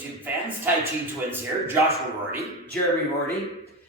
YouTube fans. Tai Chi Twins here. Joshua Rorty. Jeremy Rorty.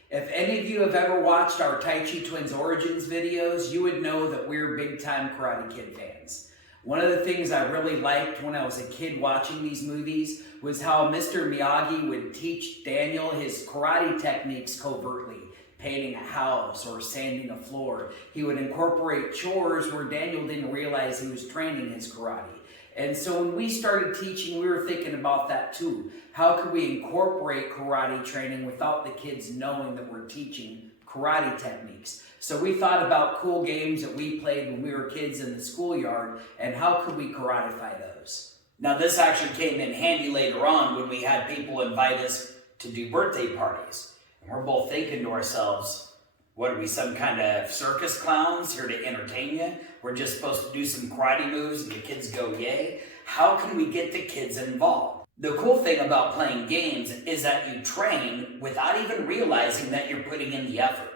If any of you have ever watched our Tai Chi Twins Origins videos, you would know that we're big-time Karate Kid fans. One of the things I really liked when I was a kid watching these movies was how Mr. Miyagi would teach Daniel his karate techniques covertly. Painting a house or sanding a floor. He would incorporate chores where Daniel didn't realize he was training his karate. And so when we started teaching, we were thinking about that too. How could we incorporate karate training without the kids knowing that we're teaching karate techniques? So we thought about cool games that we played when we were kids in the schoolyard, and how could we karateify those? Now this actually came in handy later on when we had people invite us to do birthday parties. And we're both thinking to ourselves, what are we, some kind of circus clowns here to entertain you? We're just supposed to do some karate moves and the kids go yay? How can we get the kids involved? The cool thing about playing games is that you train without even realizing that you're putting in the effort.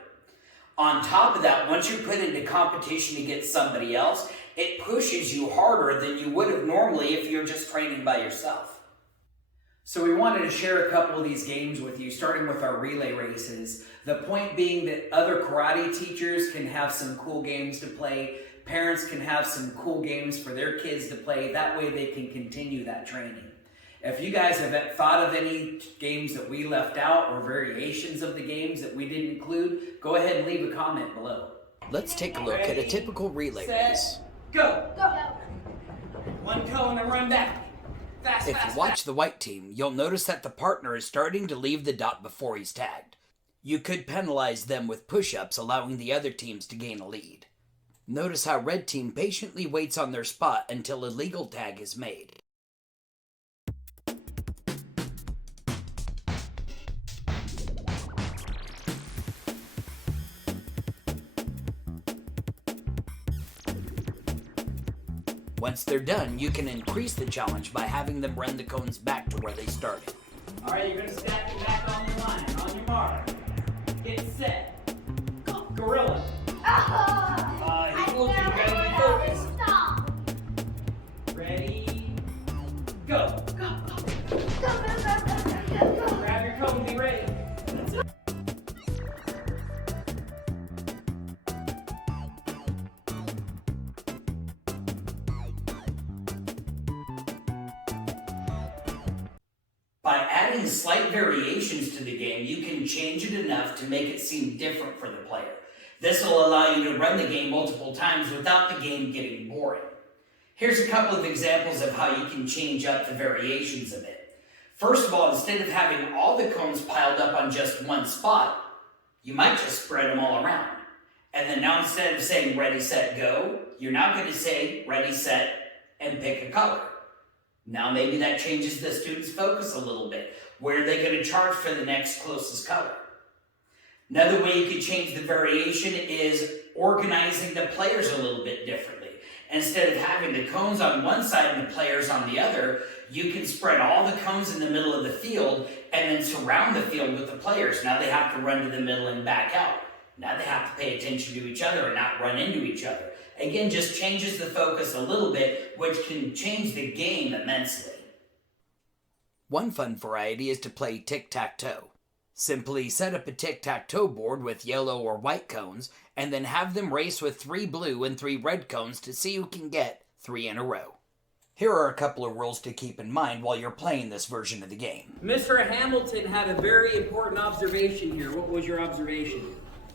On top of that, once you put into competition against somebody else, it pushes you harder than you would have normally if you're just training by yourself. So we wanted to share a couple of these games with you, starting with our relay races. The point being that other karate teachers can have some cool games to play. Parents can have some cool games for their kids to play. That way they can continue that training. If you guys have thought of any games that we left out or variations of the games that we didn't include, go ahead and leave a comment below. Let's take a look at a typical relay race. Go! One cone and run back. Fast, if you watch the white team, you'll notice that the partner is starting to leave the dot before he's tagged. You could penalize them with push-ups, allowing the other teams to gain a lead. Notice how red team patiently waits on their spot until a legal tag is made. Once they're done, you can increase the challenge by having them run the cones back to where they started. All right, you're going to stack it back on your line. On your mark. Get set. Go. Gorilla. You gotta be focused. Stop. Ready? Go. Go. Grab your cone, be ready. That's it. By adding slight variations to the game, you can change it enough to make it seem different for the player. This will allow you to run the game multiple times without the game getting boring. Here's a couple of examples of how you can change up the variations of it. First of all, instead of having all the cones piled up on just one spot, you might just spread them all around. And then now instead of saying ready, set, go, you're now going to say ready, set, and pick a color. Now maybe that changes the student's focus a little bit. Where are they going to charge for the next closest color? Another way you could change the variation is organizing the players a little bit differently. Instead of having the cones on one side and the players on the other, you can spread all the cones in the middle of the field and then surround the field with the players. Now they have to run to the middle and back out. Now they have to pay attention to each other and not run into each other. Again, just changes the focus a little bit, which can change the game immensely. One fun variety is to play tic-tac-toe. Simply set up a tic-tac-toe board with yellow or white cones, and then have them race with 3 blue and 3 red cones to see who can get 3 in a row. Here are a couple of rules to keep in mind while you're playing this version of the game. Mr. Hamilton had a very important observation here. What was your observation?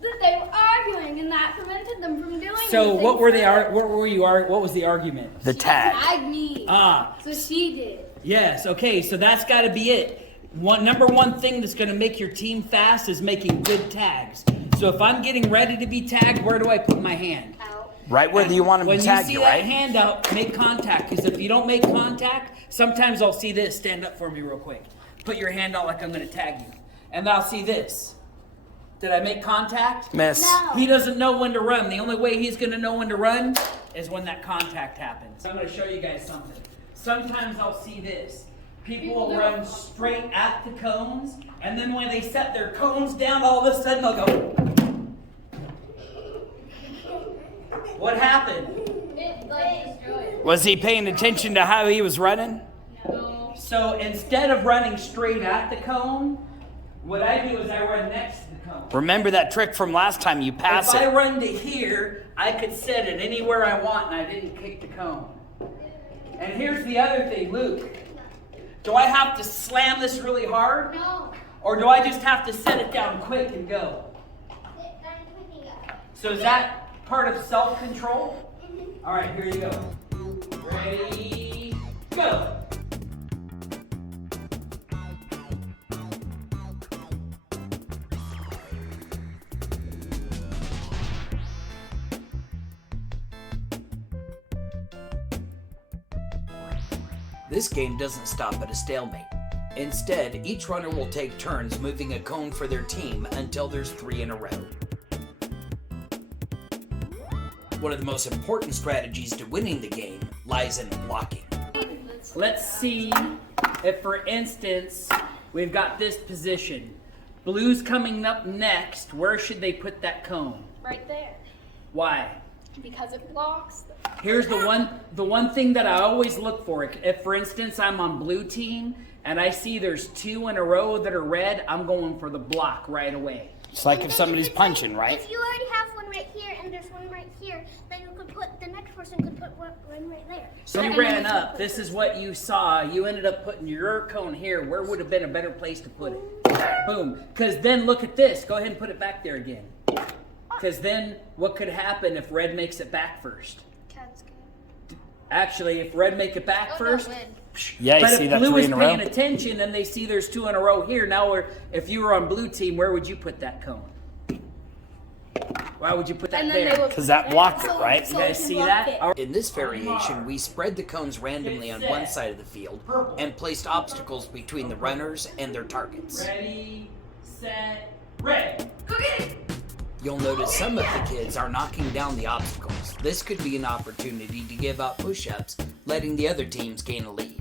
That they were arguing, and that prevented them from doing So anything. what was the argument? The tag. Tagged me. So she did. Yes, okay, so that's got to be it. Number one thing that's going to make your team fast is making good tags. So if I'm getting ready to be tagged, where do I put my hand? Out. Right where you want them to tag you, When you see right? that hand out, make contact. Because if you don't make contact, sometimes I'll see this. Stand up for me real quick. Put your hand out like I'm going to tag you. And I'll see this. Did I make contact? Miss. No. He doesn't know when to run. The only way he's going to know when to run is when that contact happens. I'm going to show you guys something. Sometimes I'll see this. People will run straight at the cones, and then when they set their cones down, all of a sudden they'll go. What happened? It destroyed. Was he paying attention to how he was running? No. So instead of running straight at the cone, what I do is I run next to the cone. Remember that trick from last time, you pass If I it. run to here, I could set it anywhere I want and I didn't kick the cone. And here's the other thing, Luke. Do I have to slam this really hard? No. Or do I just have to set it down quick and go? So is that part of self-control? All right, here you go. Ready, go. This game doesn't stop at a stalemate. Instead, each runner will take turns moving a cone for their team until there's 3 in a row. One of the most important strategies to winning the game lies in blocking. Let's see if, for instance, we've got this position. Blue's coming up next. Where should they put that cone? Right there. Why? Because it blocks. Here's the one thing that I always look for. If, for instance, I'm on blue team and I see there's 2 in a row that are red, I'm going for the block right away. It's like if somebody's punching, right? If you already have one right here and there's one right here, then you could put, the next person could put one right there. So you ran up. This is what you saw. You ended up putting your cone here. Where would have been a better place to put it? Boom. Because then look at this. Go ahead and put it back there again. Because then what could happen if red makes it back first? Cat's good. Actually, if red make it back first, Yeah, you but see if that blue 3 is in a row? paying attention and they see there's 2 in a row here, now if you were on blue team, where would you put that cone? Why would you put that And then there? they would Because that blocked it, right? You guys see that? In this variation, we spread the cones randomly on one side of the field and placed obstacles between the runners and their targets. Ready, set, red. Go get it. You'll notice some of the kids are knocking down the obstacles. This could be an opportunity to give out push-ups, letting the other teams gain a lead.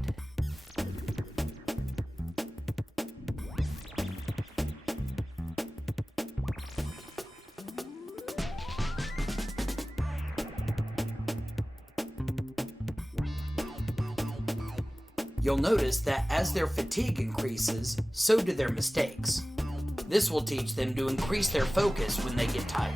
You'll notice that as their fatigue increases, so do their mistakes. This will teach them to increase their focus when they get tired.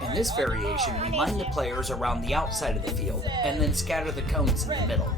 In this variation, we line the players around the outside of the field and then scatter the cones in the middle.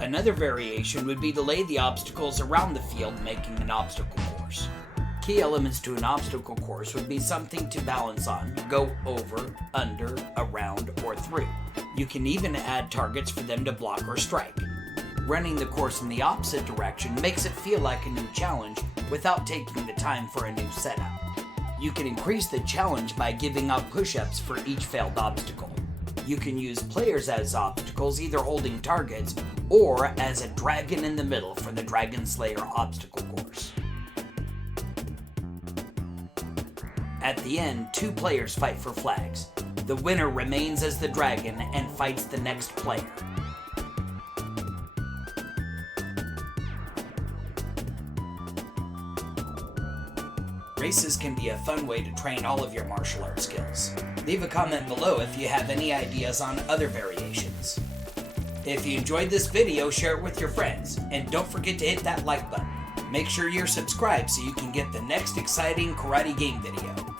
Another variation would be to lay the obstacles around the field, making an obstacle course. Key elements to an obstacle course would be something to balance on, go over, under, around, or through. You can even add targets for them to block or strike. Running the course in the opposite direction makes it feel like a new challenge without taking the time for a new setup. You can increase the challenge by giving out push-ups for each failed obstacle. You can use players as obstacles, either holding targets or as a dragon in the middle for the Dragon Slayer obstacle course. At the end, 2 players fight for flags. The winner remains as the dragon and fights the next player. Races can be a fun way to train all of your martial arts skills. Leave a comment below if you have any ideas on other variations. If you enjoyed this video, share it with your friends, and don't forget to hit that like button. Make sure you're subscribed so you can get the next exciting karate game video.